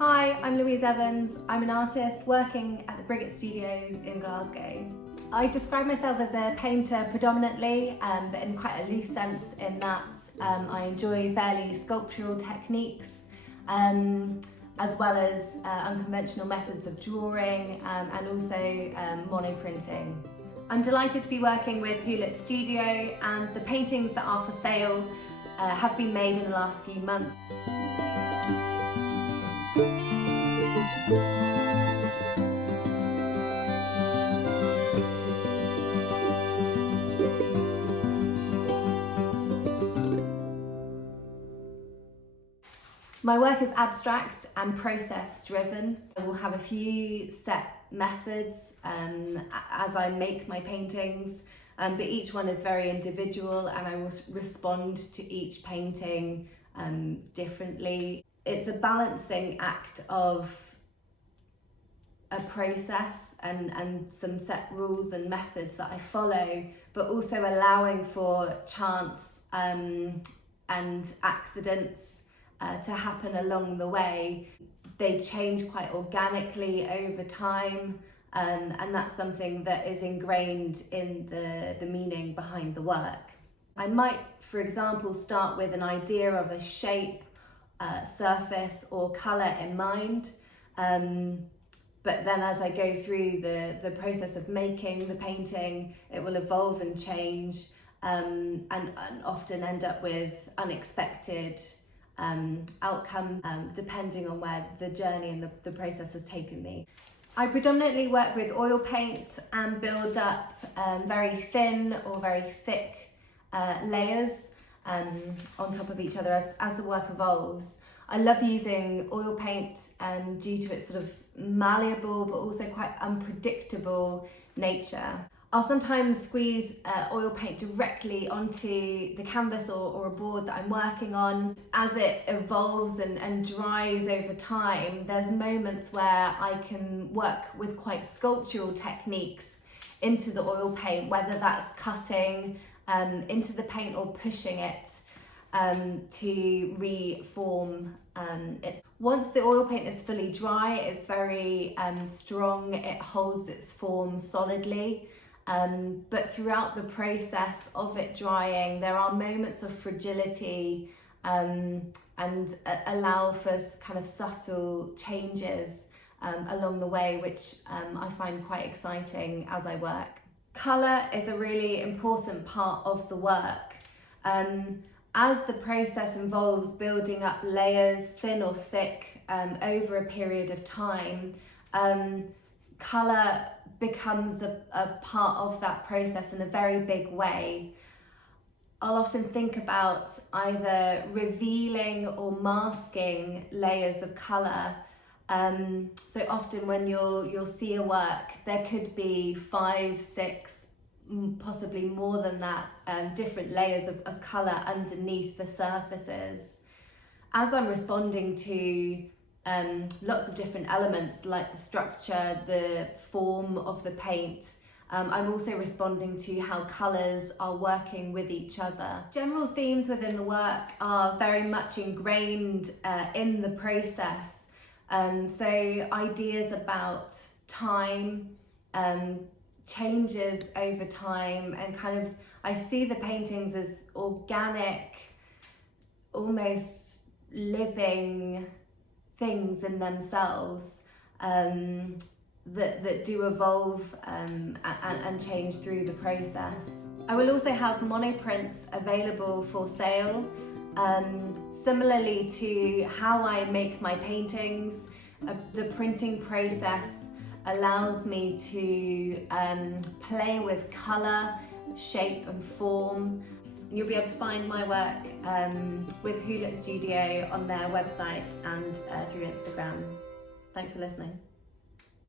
Hi, I'm Louise Evans. I'm an artist working at the Brigate Studios in Glasgow. I describe myself as a painter predominantly, but in quite a loose sense in that I enjoy fairly sculptural techniques, as well as unconventional methods of drawing and also monoprinting. I'm delighted to be working with Houlet Studio, and the paintings that are for sale have been made in the last few months. My work is abstract and process driven. I will have a few set methods as I make my paintings, but each one is very individual and I will respond to each painting differently. It's a balancing act of a process and some set rules and methods that I follow, but also allowing for chance and accidents to happen along the way. They change quite organically over time, and that's something that is ingrained in the meaning behind the work. I might, for example, start with an idea of a shape, surface or colour in mind, but then as I go through the process of making the painting, it will evolve and change and often end up with unexpected outcomes depending on where the journey and the process has taken me. I predominantly work with oil paint and build up very thin or very thick layers on top of each other as the work evolves. I love using oil paint due to its sort of malleable but also quite unpredictable nature. I'll sometimes squeeze oil paint directly onto the canvas or a board that I'm working on. As it evolves and dries over time, there's moments where I can work with quite sculptural techniques into the oil paint, whether that's cutting into the paint or pushing it to reform it. Once the oil paint is fully dry, it's very strong, it holds its form solidly. But throughout the process of it drying, there are moments of fragility and allow for kind of subtle changes along the way, which I find quite exciting as I work. Colour is a really important part of the work. As the process involves building up layers, thin or thick, over a period of time, colour becomes a part of that process in a very big way. I'll often think about either revealing or masking layers of colour. So often when you'll see a work, there could be 5, 6, possibly more than that, different layers of colour underneath the surfaces. As I'm responding to lots of different elements like the structure, the form of the paint, I'm also responding to how colours are working with each other. General themes within the work are very much ingrained in the process. So ideas about time, changes over time, and kind of I see the paintings as organic, almost living things in themselves that do evolve and change through the process. I will also have monoprints available for sale. Similarly to how I make my paintings, the printing process allows me to play with colour, shape and form. You'll be able to find my work with Houlet Studio on their website and through Instagram. Thanks for listening.